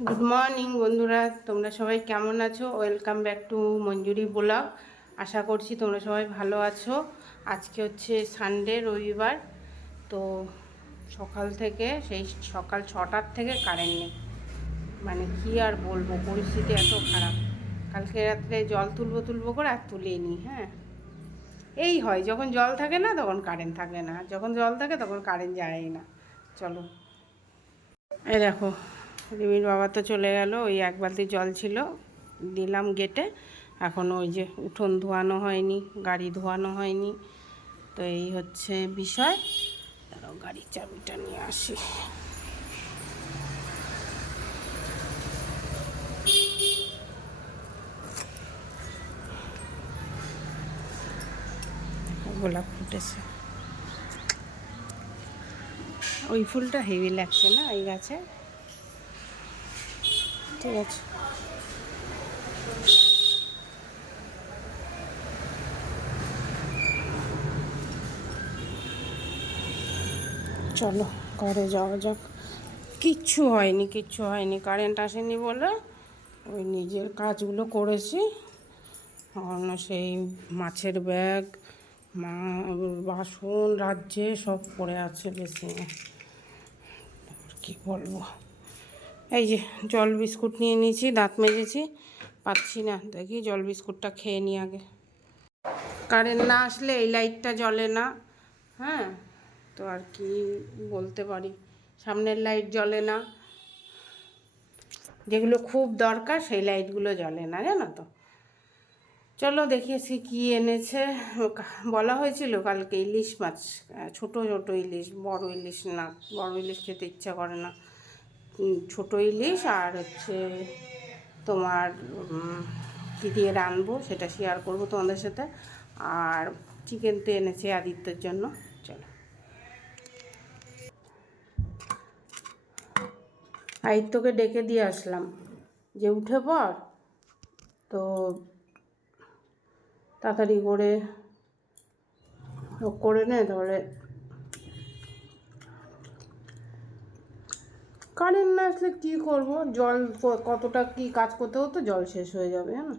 Good morning বন্ধুরা। তোমরা সবাই কেমন আছো? Welcome back to Manjuri blog. আশা করছি তোমরা সবাই ভালো আছো। আজকে হচ্ছে সানডে রবিবার। তো সকাল থেকে, সেই সকাল ছটার থেকে কারেন্ট নেই। মানে কি আর বলব? পরিস্থিতি এত খারাপ। কালকে রাত্রে জল তুলবো তুলবো করে আর তুলিনি হ্যাঁ? এই হয়, যখন জল থাকে না, তখন কারেন্ট থাকে না। যখন জল থাকে, তখন কারেন্ট যায় না। চলো। এই দেখো রিমির বাবা তো চলে গেল, ওই এক বালতি জল ছিল, দিলাম গেটে। এখন ওই যে উঠোন ধোয়ানো হয়নি, গাড়ি ধোয়ানো হয়নি। তো এই হচ্ছে বিষয়। দাঁড়াও, গাড়ির চাবিটা নিয়ে আসি। গোলাপ ফুটেছে। ওই ফুলটা হেভি লাগছে না এই গাছে? ঠিক আছে। চলো, ঘরে যাওয়া যাক। কিচ্ছু হয়নি কিচ্ছু হয়নি। কারেন্ট আসেনি বলে ওই নিজের কাজগুলো করেছি। অন্য সেই মাছের ব্যাগ, মা, বাসন, রাজ্যে সব পড়ে আছে বেশি। কি বলব? এই যে জল বিস্কুট নিয়ে নিয়েছি, দাঁত মেজেছি। পাচ্ছি না। দেখি জল বিস্কুটটা খেয়ে নিই আগে। কারেন্ট না আসলে এই লাইটটা জ্বলে না। হ্যাঁ তো আর কি বলতে পারি। সামনের লাইট জ্বলে না। যেগুলো খুব দরকার সেই লাইটগুলো জ্বলে না, জানো তো। চলো দেখিয়েছি কি এনেছে। বলা হয়েছিল কালকে ইলিশ মাছ। ছোট ছোট ইলিশ, বড় ইলিশ না, বড় ইলিশ খেতে ইচ্ছা করে না। ছোট ইলিশ আর হচ্ছে তোমার কী দিয়ে রানবো সেটা শেয়ার করব তোমাদের সাথে। আর চিকেন তো এনেছে আদিত্যের জন্য। চলো। আদিত্যকে ডেকে দিয়ে আসলাম। যে উঠে পর তো তাড়াতাড়ি করে করে নে, তাহলে কারেন্ট না আসলে কী করব? জল কতটা কি কাজ করতে হতো জল শেষ হয়ে যাবে হ্যাঁ?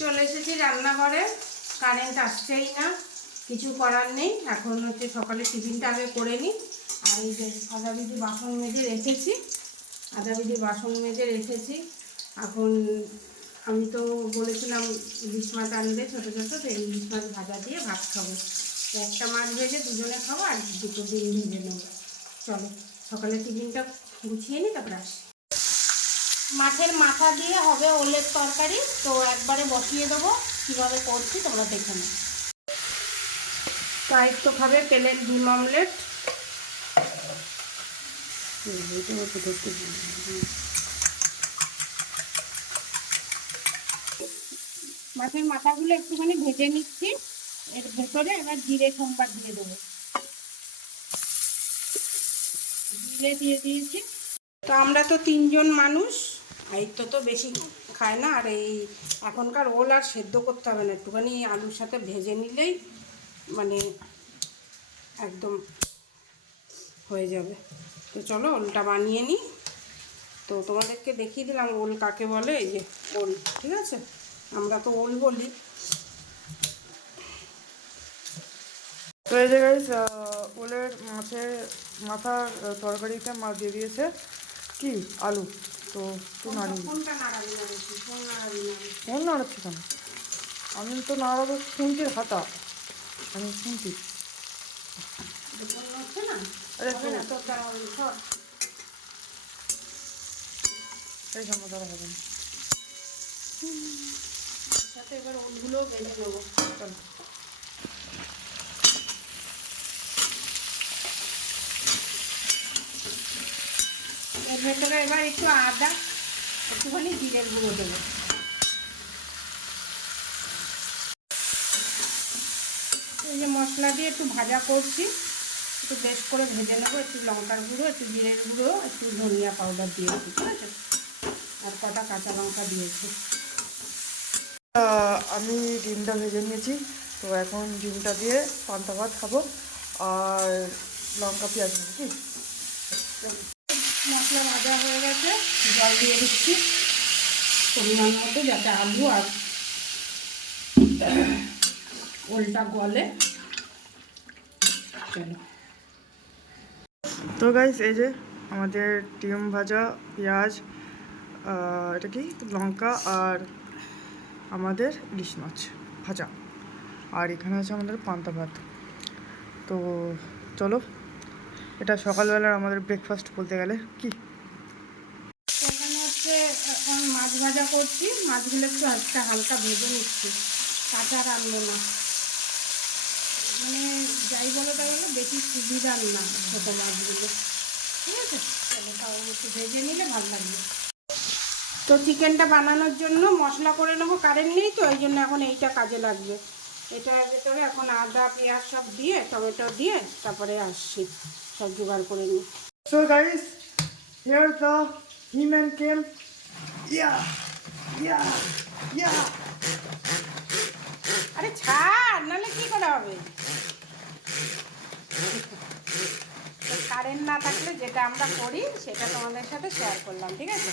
চলে এসেছি রান্নাঘরে। কারেন্ট আসছেই না, কিছু করার নেই। এখন হচ্ছে সকালে টিফিনটা আগে করে নিই। আর এই যে আদা বিধি বাসন মেজে রেখেছি। আদা বিধি বাসন মেজে রেখেছি। এখন আমি তো বলেছিলাম ইলিশ মাছ আনবে ছোটো ছোটো, তো ইলিশ মাছ ভাজা দিয়ে ভাত খাব। একটা মাছ ভেজে দুজনে খাব আর দুটো দিন ভেজে নেব। চলো, সকালে টিফিনটা গুছিয়ে নিই, তারপরে আসি মাছের মাথা দিয়ে হবে ওলের তরকারি। তো একবারে বসিয়ে দেবো কীভাবে করছি তোমরা দেখে নাও। সাহিত্য খাবে পেলেন ডিম অমলেট মাছের মাথাগুলো একটুখানি ভেজে নিচ্ছি। এর ভেতরে এবার জিরে সোমবার দিয়ে দেবো। জিরে দিয়ে দিয়েছি। তো আমরা তো তিনজন মানুষ। আদিত্য তো বেশি খায় না, আর এই এখনকার ওল আর সেদ্ধ করতে হবে না, একটুখানি আলুর সাথে ভেজে নিলেই মানে একদম হয়ে যাবে। তো চলো ওলটা বানিয়ে নিই। তো তোমাদেরকে দেখিয়ে দিলাম ওল কাকে বলে, এই যে ওল, ঠিক আছে? আমরা তো ওল বলি। তো এই যে গাইস ওলের মাছের মাথার তরকারিতে মাছ দিয়ে দিয়েছে কি? আলু। তো একটু নাড়ি কোনটা নাড়াবি না বেশি? কোন নাড়াবি না বেশি? কোন নাড়াচ্ছি কেন? আমি তো নাড়াবো শুনছির হাতা। আমি শুনছি হবে না তোর দ্বারা এই সময় ধরা হবে না। সাথে এবার ওলগুলোও বেঁধে নেব। চলো। এর ভেতরে এবার একটু আদা, একটুখানি জিরের গুঁড়ো দেবো। এই যে মশলা দিয়ে একটু ভাজা করছি, একটু বেশ করে ভেজে নেব, একটু লঙ্কার গুঁড়ো, একটু জিরের গুঁড়ো, একটু ধনিয়া পাউডার দিয়েছি ঠিক আছে? আর কটা কাঁচা লঙ্কা দিয়েছি। আমি ডিমটা ভেজে নিয়েছি, তো এখন ডিমটা দিয়ে পান্তা ভাত খাব, আর লঙ্কা পেঁয়াজ কি মশলা ভাজা হয়ে গেছে, জল দিয়ে দিচ্ছি পরিমাণ মতো যাতে আলু আর ওলটা গলে। চলো। তো গাইস এই যে আমাদের ডিম ভাজা, পেঁয়াজ এটা কি? লঙ্কা আর আমাদের ইলিশ মাছ ভাজা। আর এখানে আছে আমাদের পান্তা ভাত। তো চলো। এটা সকালবেলার আমাদের ব্রেকফাস্ট বলতে গেলে। কি? এখানে হচ্ছে এখন মাছ ভাজা করছি। মাছগুলো একটু হালকা হালকা ভেজে নিচ্ছি। কাঁচা রাখব না। মানে যাই বলো তাই বলো, বেশি সুবিধার না ছোটো মাছগুলো। ঠিক আছে? তাহলে তাও একটু ভেজে নিলে ভালো লাগবে। তো চিকেনটা বানানোর জন্য মশলা করে নেব কারেন্ট নেই তো, এই জন্য এখন এইটা কাজে লাগবে। এটার ভেতরে এখন আদা, পেঁয়াজ সব দিয়ে, টমেটো দিয়ে তারপরে আসছি। সব জোগাড় করে নিই। So guys, here the He-Man came. Yeah, yeah, yeah. আরে ছাড় নাহলে কি করে হবে? কারেন্ট না থাকলে যেটা আমরা করি সেটা তোমাদের সাথে শেয়ার করলাম ঠিক আছে?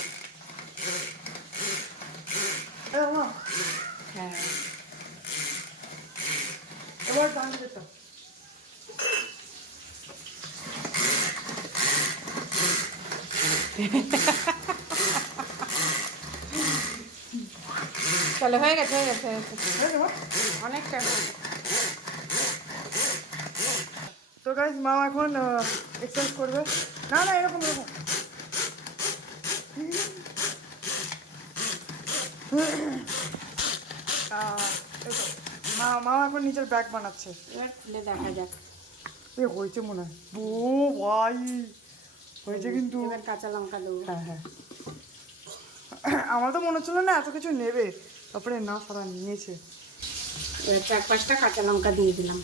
Hey, মা, হ্যাঁ। এবার চলে হয়ে গেছে হয়ে গেছে? অনেকটা তো গাইজ মা এখন এক্সারসাইজ করবে। না না এরকম এরকম। মা মা এখন নিজের ব্যাগ বানাচ্ছে। এবার খুলে দেখা যাক। এ হয়েছে মনে হয়। ভাই। হয়েছে কিন্তু এবার কাঁচা লঙ্কা দেবো। হ্যাঁ হ্যাঁ। আমার তো মনে হচ্ছিল না এত কিছু নেবে তারপরে না সারা নিয়েছে। এবার চার পাঁচটা কাঁচা লঙ্কা দিয়ে দিলাম।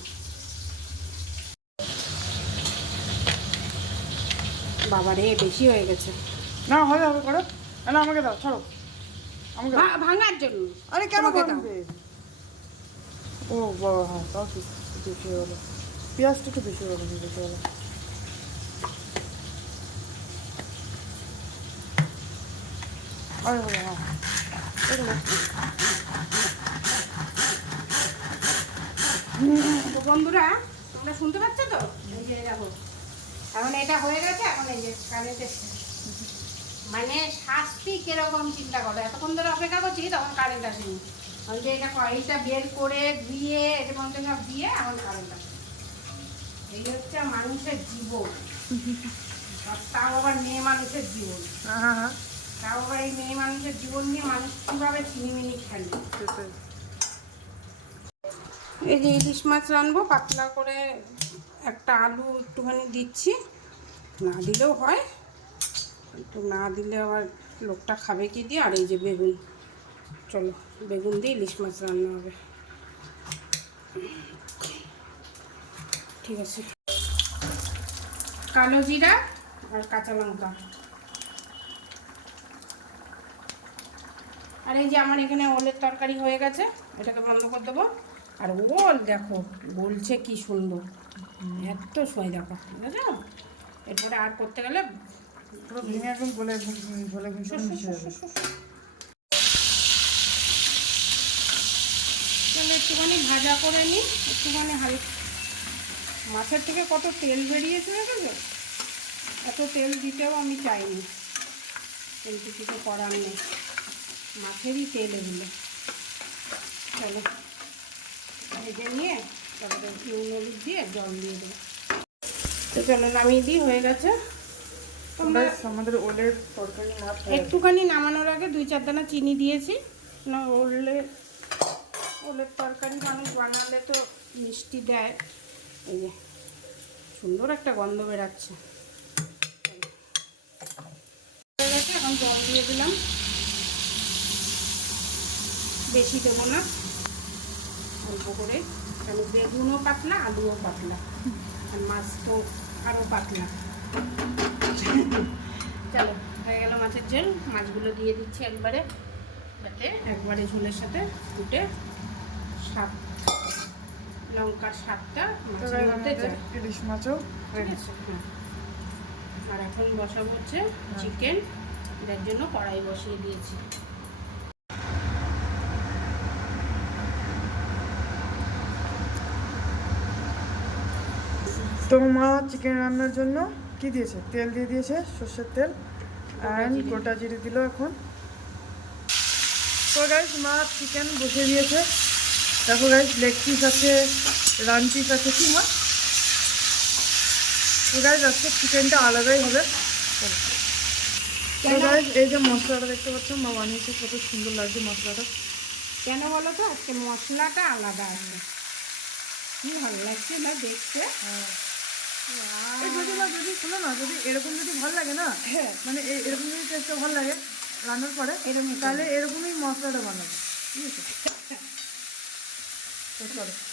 বাবারে বেশি হয়ে গেছে। না হবে হবে করো। না আমাকে দাও ছাড়ো। আমাকে ভাঙার জন্য। আরে কেন দাও। ও বাবা হ্যাঁ তাও ঠিক বেশি হয়ে গেলো পেঁয়াজটা একটু বেশি হয়ে গেলো বেশি হলো আরে হবে হ্যাঁ এই দেখো। তো বন্ধুরা তোমরা শুনতে পাচ্ছ তো? এই যে দেখো এখন এটা হয়ে গেছে এখন এই যে কারেন্ট মানে শাস্তি কীরকম চিন্তা করো? এতক্ষণ ধরে অপেক্ষা করছি তখন কারেন্ট আসেনি। আমি যে এটা কড়াইটা বের করে ধুয়ে এটা পর্যন্ত সব দিয়ে এখন কারেন্ট আসে এই হচ্ছে মানুষের জীবন। তাও আবার মেয়ে মানুষের জীবন। হ্যাঁ হ্যাঁ হ্যাঁ। তাও এই মেয়ে মানুষের জীবন নিয়ে মানুষ কীভাবে চিনিমিনি খেলে? এই যে ইলিশ মাছ রানবো, পাতলা করে একটা আলু একটুখানি দিচ্ছি। না দিলেও হয়। একটু না দিলে আবার লোকটা খাবে কি দিয়ে? আর এই যে বেগুন। চলো, বেগুন দিয়ে ইলিশ মাছ রান্না হবে। ঠিক আছে। কালো জিরা আর কাঁচা লঙ্কা। আর এই যে আমার এখানে ওলের তরকারি হয়ে গেছে এটাকে বন্ধ করে দেবো। আর ওল দেখো বলছে কি সুন্দর। এত সই দেখো বুঝেছ? এরপরে আর করতে গেলে পুরো ভেঙে একদম মিশে তাহলে একটুখানি ভাজা করে নিই একটুখানি হালকা মাছের থেকে কত তেল বেরিয়েছে দেখেছ? এত তেল দিতেও আমি চাইনি। কিন্তু কিছু করার নেই। মাছেরই তেল এগুলো। চলো ভেজে নিয়ে তারপরে নুন হলুদ দিয়ে জল দিয়ে দেবো। তো চলো নামিয়ে দিই হয়ে গেছে। তোমরা আমাদের ওলের তরকারি একটুখানি নামানোর আগে দুই চার দানা চিনি দিয়েছি। না ওলে ওলের তরকারি মানুষ বানালে তো মিষ্টি দেয়। এই যে সুন্দর একটা গন্ধ বেরাচ্ছে। গেছে এখন জল দিয়ে দিলাম। বেশি দেবো না। অল্প করে। কারণ বেগুনও পাতলা আলুও পাতলা। আর মাছ তো আরও পাতলা। চলো হয়ে গেল মাছের ঝোল। মাছগুলো দিয়ে দিচ্ছি একবারে। যাতে একবারে ঝোলের সাথে ফুটে সাত লঙ্কার মাছের মধ্যে ইলিশ মাছও হ্যাঁ। আর এখন বসাবো হচ্ছে চিকেন। এটার জন্য কড়াই বসিয়ে দিয়েছি। তো মা চিকেন রান্নার জন্য কি দিয়েছে? তেল দিয়ে দিয়েছে সর্ষের তেল অ্যান্ড। গোটা জিরে দিল এখন। তো গাইজ মা চিকেন বসে দিয়েছে। দেখো গাইজ লেগ পিস আছে রান পিস আছে কি মা? তো গাইজ আজকে চিকেনটা আলাদাই হবে। তো গাইজ এই যে মশলাটা দেখতে পাচ্ছ মা বানিয়েছে কত সুন্দর লাগছে মশলাটা। কেন বলো তো? আজকে মশলাটা আলাদা আছে। কি ভালো লাগছে না দেখতে? এই যদি না যদি শোনো না যদি এরকম যদি ভালো লাগে না হ্যাঁ। মানে এরকম যদি টেস্টটা ভালো লাগে রান্নার পরে এরকমই তাহলে এরকমই মশলাটা বানাবো ঠিক আছে? চলো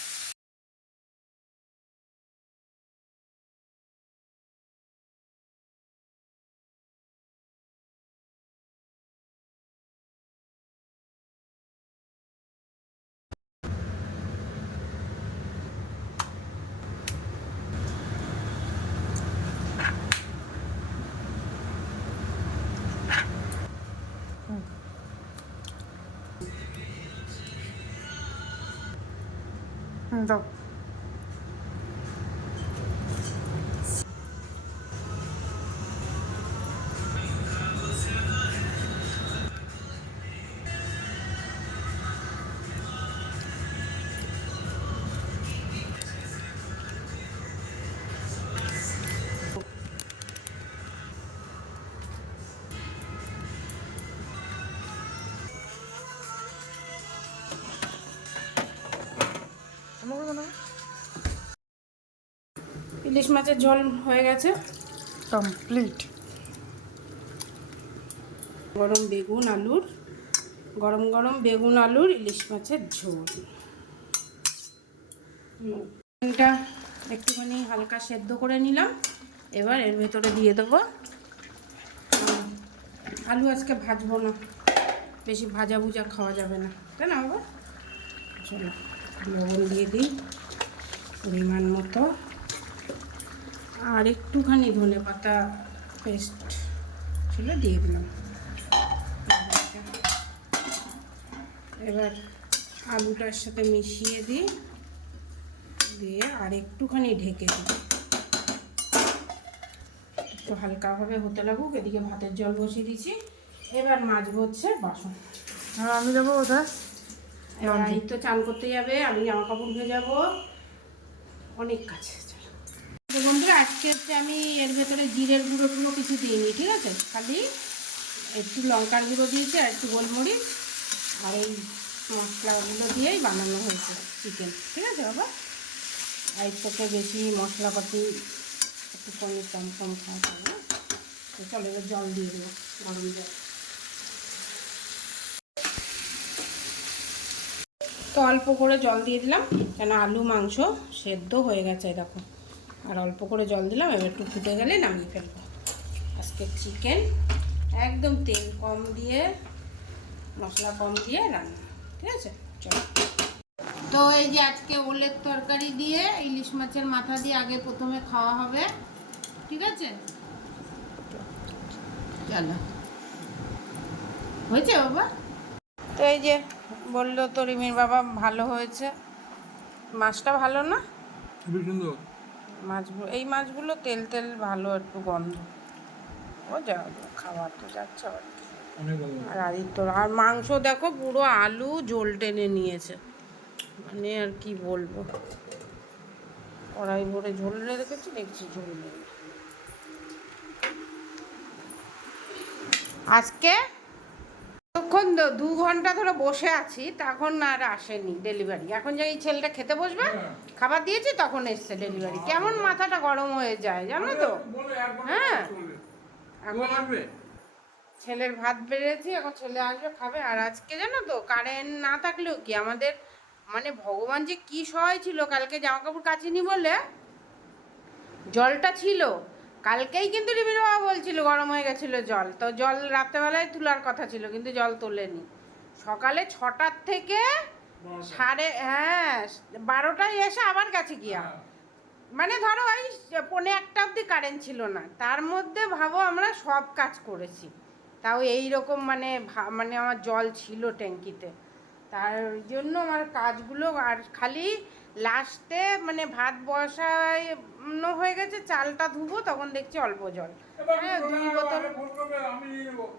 হুম দাও ইলিশ মাছের ঝোল হয়ে গেছে। কমপ্লিট। গরম বেগুন আলুর গরম গরম বেগুন আলুর ইলিশ মাছের ঝোল। এটা একটুখানি হালকা সেদ্ধ করে নিলাম। এবার এর ভেতরে দিয়ে দেবো। আলু আজকে ভাজবো না। বেশি ভাজা ভুজা খাওয়া যাবে না। তাই না বাবা? চলো। লবণ দিয়ে দিই পরিমাণ মতো। আর একটুখানি ধনে পাতা পেস্ট ছিল দিয়ে দিলাম। এবার আলুটার সাথে মিশিয়ে দিই, দিয়ে আর একটুখানি ঢেকে দিই। একটু হালকাভাবে হতে লাগুক, এদিকে ভাতের জল বসিয়ে দিয়েছি এবার মাছ হচ্ছে বাসন। আর আমি যাব কোথায়? এবার এই তো চান করতে যাবে আমি জামা কাপড় ভেজাবো অনেক কাছে তো বন্ধুরা আজকে হচ্ছে আমি এর ভেতরে জিরের গুঁড়ো টুড়ো কিছু দিইনি ঠিক আছে? খালি একটু লঙ্কার গুঁড়ো দিয়েছি আর একটু গোলমরিচ আর এই মশলাগুলো দিয়েই বানানো হয়েছে চিকেন ঠিক আছে বাবা? আর থেকে বেশি মশলাপাতি একটু কম কম কম খাওয়া যাবে চলো এবার জল দিয়ে দেবো গরম জল। তো অল্প করে জল দিয়ে দিলাম, কেন আলু, মাংস সেদ্ধ হয়ে গেছে, দেখো। আর অল্প করে জল দিলাম, এবার একটু ফুটে গেলে নামিয়ে ফেলব। আজকে চিকেন একদম তেল কম দিয়ে, মশলা কম দিয়ে রান্না, ঠিক আছে? চলো। তো এই যে আজকে ওলের তরকারি দিয়ে ইলিশ মাছের মাথা দিয়ে আগে প্রথমে খাওয়া হবে, ঠিক আছে? চলো। হয়েছে বাবা? তো এই যে বলল তো রিমির বাবা ভালো হয়েছে। মাছটা ভালো না? খুবই সুন্দর। মাছগুলো এই মাছগুলো তেল তেল ভালো একটু গন্ধ। ও যা খাবার তো যাচ্ছে আর আদিত্য আর মাংস দেখো পুরো আলু জোল টেনে নিয়েছে। মানে আর কি বলব। কড়াই ভরে ঝোল রেখেছি দেখছি ঝোল নেই। আজকে তখন দু ঘণ্টা ধরে বসে আছি তখন আর আসেনি ডেলিভারি এখন যে এই ছেলেটা খেতে বসবে খাবার দিয়েছি তখন এসছে ডেলিভারি কেমন মাথাটা গরম হয়ে যায় জানো তো? হ্যাঁ। ছেলের ভাত বেড়েছি এখন ছেলে আসবে খাবে। আর আজকে জানো তো কারেন্ট না থাকলেও কি আমাদের মানে ভগবান যে কি সহায় ছিল কালকে জামা কাপড় কাচিনি বলে? জলটা ছিল। কালকেই কিন্তু রিমির বাবা বলছিল গরম হয়ে গেছিল জল। তো জল রাত্রেবেলায় তোলার কথা ছিল কিন্তু জল তোলেনি। সকালে ছটার থেকে সাড়ে হ্যাঁ বারোটায় এসে আবার গেছে গিয়া। মানে ধরো ওই পৌনে একটা অবধি কারেন্ট ছিল না। তার মধ্যে ভাবো আমরা সব কাজ করেছি। তাও এই রকম মানে মানে আমার জল ছিল ট্যাঙ্কিতে। তার জন্য আমার কাজগুলো আর খালি লাস্টে মানে ভাত বসানো হয়ে গেছে চালটা ধুবো তখন দেখছি অল্প জল। হ্যাঁ দুই বোতল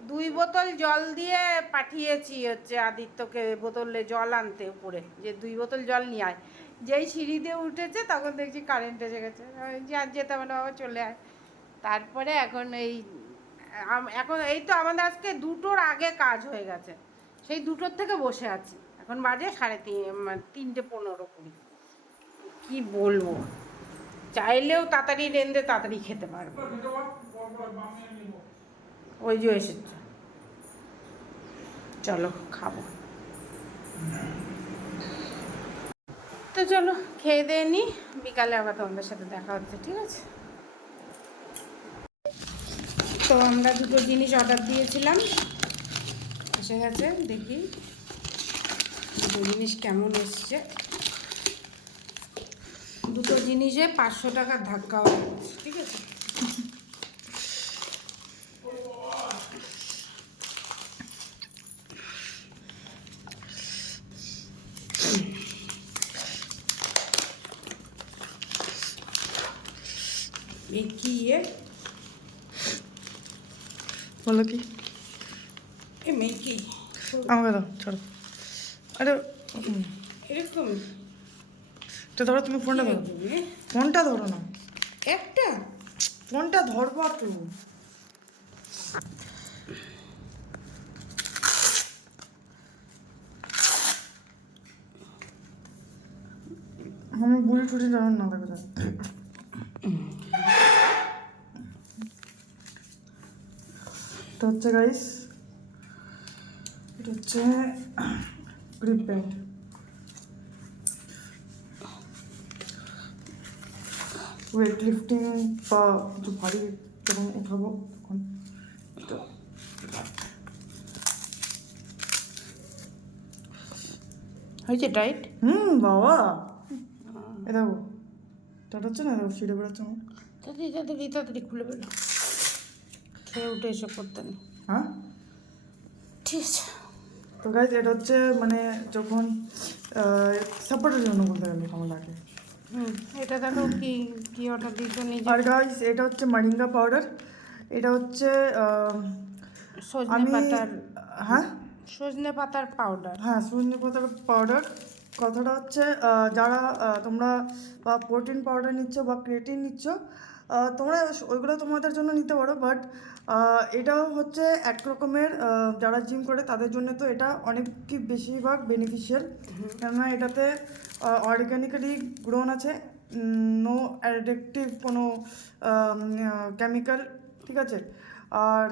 দুই বোতল জল দিয়ে পাঠিয়েছি হচ্ছে আদিত্যকে বোতলে জল আনতে উপরে যে দুই বোতল জল নিয়ে আয়। যেই সিঁড়ি দিয়ে উঠেছে তখন দেখছি কারেন্ট এসে গেছে। বলছি, আর যেতে হবে না বাবা চলে আয়। তারপরে এখন এই এখন এই তো আমাদের আজকে দুটোর আগে কাজ হয়ে গেছে। সেই দুটোর থেকে বসে আছি। এখন বাজে সাড়ে তিন তিনটে পনেরো কুড়ি। কি বলব? চাইলেও তাড়াতাড়ি রেন্দে তাড়াতাড়ি খেতে পারব। ওই যে এসেছে। চলো, খাব। তো চলো, খেয়ে দিয়ে নি। বিকালে আবার তোমাদের সাথে দেখা হচ্ছে, ঠিক আছে? তো আমরা দুটো জিনিস অর্ডার দিয়েছিলাম। এসে গেছে, দেখি দুটো জিনিস কেমন এসছে। দুটো জিনিসে পাঁচশো টাকার ধাক্কা হয়ে গেছে ঠিক আছে? কি বলো কি? এ মেকি। আমাকে দাও ছাড়ো। আরে এরকম। এটা ধরো তুমি ফোনটা ধরো। ফোনটা ধরো না। একটা? ফোনটা ধরবো একটু আমি বুড়ি টুড়ি জানেন না দেখা যায় এটা হচ্ছে গাইস এটা হচ্ছে গ্রিপ ব্যান্ড ওয়েট লিফটিং বা কিছু ভারী যখন উঠাবো তখন হয়েছে টাইট হুম বাবা। এ দেখো টাটা হচ্ছে না দেখো সিঁড়ে বেড়াচ্ছে না? তাড়াতাড়ি তাড়াতাড়ি তাড়াতাড়ি খুলে বেরো। খেয়ে উঠে এসে করতে। নেই হ্যাঁ? ঠিক আছে। তো গাইজ এটা হচ্ছে মানে যখন সাপোর্টের জন্য বলতে গেলে আমার লাগে হুম এটা দেখো কি কি অর্ডার দিয়েছ নিজে। আর গাইজ এটা হচ্ছে মারিঙ্গা পাউডার এটা হচ্ছে সজনে পাতার হ্যাঁ? সজনে পাতার পাউডার হ্যাঁ সূর্য পাতার পাউডার কথাটা হচ্ছে যারা তোমরা বা প্রোটিন পাউডার নিচ্ছ বা ক্রিয়েটিন নিচ্ছ তোমরা ওইগুলো তোমাদের জন্য নিতে পারো বাট এটাও হচ্ছে এক রকমের যারা জিম করে তাদের জন্য তো এটা অনেক কি বেশিরভাগ বেনিফিশিয়াল কেননা এটাতে অর্গ্যানিক্যালি গ্রোন আছে। নো অ্যাডিকটিভ কোনো কেমিক্যাল ঠিক আছে? আর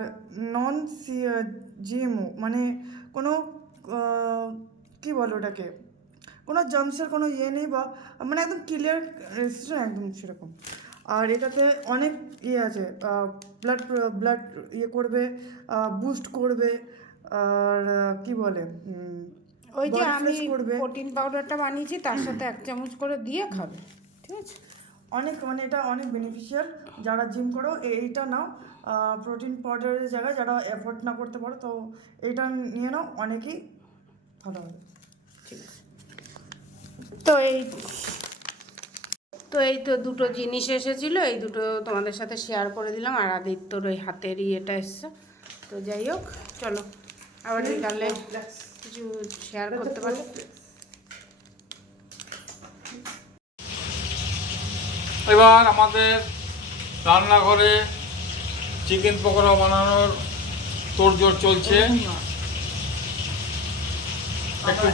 নন সি জিএমও মানে কোনো কি বলো ওটাকে? কোনো জামসের কোনো ইয়ে নেই বা মানে একদম ক্লিয়ার রেজিস্ট্রেশন একদম সেরকম। আর এটাতে অনেক ইয়ে আছে ব্লাড ব্লাড ইয়ে করবে বুস্ট করবে, আর কি বলে? ওই যে আমি প্রোটিন পাউডারটা বানিয়েছি তার সাথে এক চামচ করে দিয়ে খাবে। ঠিক আছে? অনেক মানে এটা অনেক বেনিফিশিয়াল যারা জিম করো এইটা নাও। প্রোটিন পাউডারের জায়গায় যারা এফোর্ড না করতে পারো তো এইটা নিয়ে নাও অনেকেই ভালো হবে। ঠিক আছে? তো এই তো এই তো দুটো জিনিস এসেছিল এই দুটো তোমাদের সাথে শেয়ার করে দিলাম আর আদিত্যর ওই হাতের ইয়েটা এসছে। তো যাই হোক চলো আবার বিকালে। কিছু শেয়ার করতে পারলে? এবার আমাদের রান্নাঘরে চিকেন পকোড়া বানানোর তোড়জোড় চলছে। একটু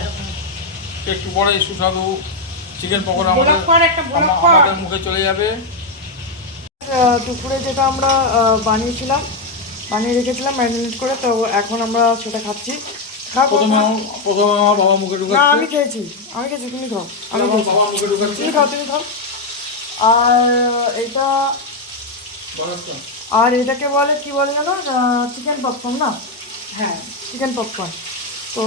একটু পরেই সুস্বাদু চিকেন পকোড়া আমাদের মুখে চলে যাবে। দুপুরে যেটা আমরা বানিয়েছিলাম বানিয়ে রেখেছিলাম ম্যারিনেট করে তো এখন আমরা সেটা খাচ্ছি। প্রথমে প্রথমে আমার বাবা মুখে না আমি খেয়েছি। আমি খেয়েছি তুমি খাও। আমি বাবা মুখে ঢুকাচ্ছে। তুমি খাও তুমি খাও। আর এটা আর এটাকে বলে কি বলে জানো? চিকেন পপকর্ন না? হ্যাঁ। চিকেন পপকর্ন তো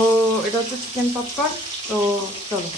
এটা হচ্ছে চিকেন পপকর্ন তো চলো।